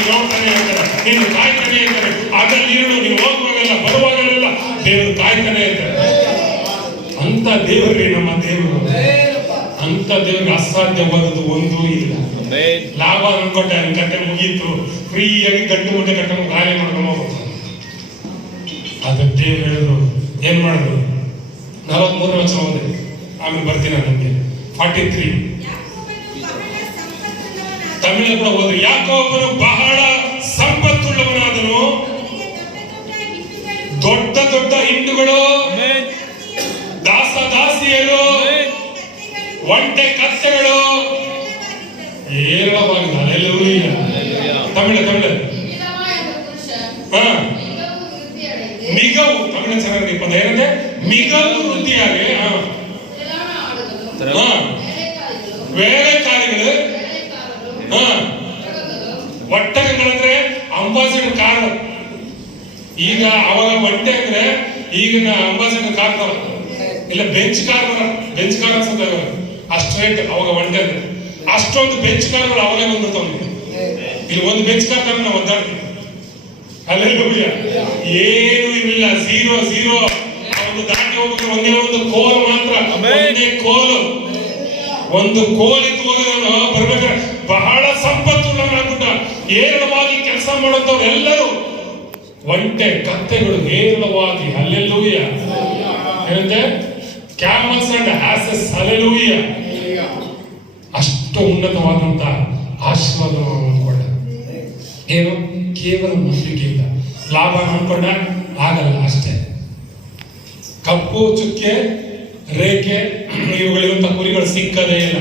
ನೀನು ನೋಡ್ತಾನೆ ಇರ್ತಾರೆ, ನೀನು ಕಾಯ್ತಾನೆ ಇರ್ತಾರೆ. ಅದ್ರಲ್ಲಿ ಇರು, ನೀವು ಹೋಗುವಾಗೆಲ್ಲ ಬರುವಾಗಲೆಲ್ಲ ದೇವರು ಕಾಯ್ತಾನೆ ಇರ್ತಾರೆ. ಅಂತ ದೇವರೇ ನಮ್ಮ ದೇವರು. ಅಂತ ದೇವರಿಗೆ ಅಸಾಧ್ಯವಾದದ್ದು ಒಂದೂ ಇಲ್ಲ. ಲಾಭ ಅನ್ಕೊಂಡೆ ನನ್ನ ಕತೆ ಮುಗೀತು, ಫ್ರೀಯಾಗಿ ಗಂಟು ಮುಟ್ಟೆ ಕಟ್ಟನ್ನು ಗಾಳಿ ಮಾಡ್ಕೊಂಡು ಹೋಗ್ಬೋದು. ಅದ ದೇವ್ರು ಹೇಳಿದ್ರು, ಏನ್ ಮಾಡಿದ್ರು? 43ನೇ ವಚನ ಓದಿ, ಆಮೇಲೆ ಬರ್ತೀನಿ ನನಗೆ. 43 ತಮಿಳು ಕೂಡ ಓದಿ. ಯಾಕೋಬನು ಬಹಳ ಸಂಪತ್ತುಳ್ಳವನಾದನು, ದೊಡ್ಡ ದೊಡ್ಡ ಹಿಂಡುಗಳು, ದಾಸ ದಾಸಿಯರು, ಒಂಟೆ ಕತ್ತೆಗಳು ಏರಳವಾಗಿದೆ. ಅಲ್ಲೆಲ್ಲೂಯ್ಯ. ತಮಿಳು ಮಿಗವು, ತಮಿಳು ಚೆನ್ನಾಗಿ ಪದ ಏನಂದ್ರೆ ಮಿಗವು ವೃದ್ಧಿಯಾಗಿ, ವೇಳೆಕಾರಿಗಳು, ಒಟ್ಟಗಳಂದ್ರೆ ಅಂಬಾಸಿಡರ್ ಕಾರ್. ಈಗ ಅವಾಗ ಒಂಟೆ ಅಂದ್ರೆ ಈಗಿನ ಅಂಬಾಸಿಡರ್ ಕಾರ್ ತರ ಇಲ್ಲ, ಬೆಂಚ್ ಕಾರ್ ಅನ್ಸುತ್ತೆ. ಅಷ್ಟು ರೇಟ್ ಅವಾಗ ಒಂಟೆ ಅಂದ್ರೆ. ಅಷ್ಟೊಂದು ಬೆಂಚ್ ಕಾರ್ಗಳು ಅವಾಗೇ ಬಂದ್ಬಿಡ್ತಾವ. ಇಲ್ಲಿ ಒಂದು ಬೆಂಚ್ ಕಾರ್ ತರ ನಾವು ಒದ್ದಾಡ್ತೀವಿ. ಅಲ್ಲೆಲ್ಲೂಯ್ಯ. ಏನು ಇಲ್ಲ, ಝೀರೋ. ಒಂದು ದಾಟಿ ಹೋಗಿದ್ರೆ ಒಂದೇ ಒಂದು ಕೋಲ್ ಮಾತ್ರ, ಒಂದೇ ಕೋಲು, ಒಂದು ಕೋಲ್ ಇತ್ತು ಹೋಗೋದನ್ನು ಬರ್ಬೇಕಾದ್ರೆ ಬಹಳ ಸಂಪತ್ತುಳ್ಳವನಾಗ್ಬಿಟ್ಟ. ಹೇರಳವಾಗಿ ಕೆಲಸ ಮಾಡುತ್ತವ್ರು ಎಲ್ಲರೂ ಒಂಟೆ ಕತ್ತೆಗಳು ಹೇರಳವಾಗಿ. ಅಲ್ಲೆಲ್ಲೂಯ್ಯ. ಏನಂತೆ? Camels and Asus. ಅಲ್ಲೆಲ್ಲೂಯ್ಯ. ಅಷ್ಟು ಉನ್ನತವಾದಂತ ಆಶೀರ್ವಾದ ಅಂದ್ಕೊಂಡ. ಏನು? ಕೇವಲ ನಂಬಿಕೆಯಿಂದ. ಲಾಭ ಅನ್ಕೊಂಡ ಆಗಲ್ಲ ಅಷ್ಟೇ. ಕಪ್ಪು ಚುಕ್ಕೆ ರೇಖೆ ಇವುಗಳಿರುವಂತ ಕುರಿಗಳು ಸಿಕ್ಕದೇ ಇಲ್ಲ.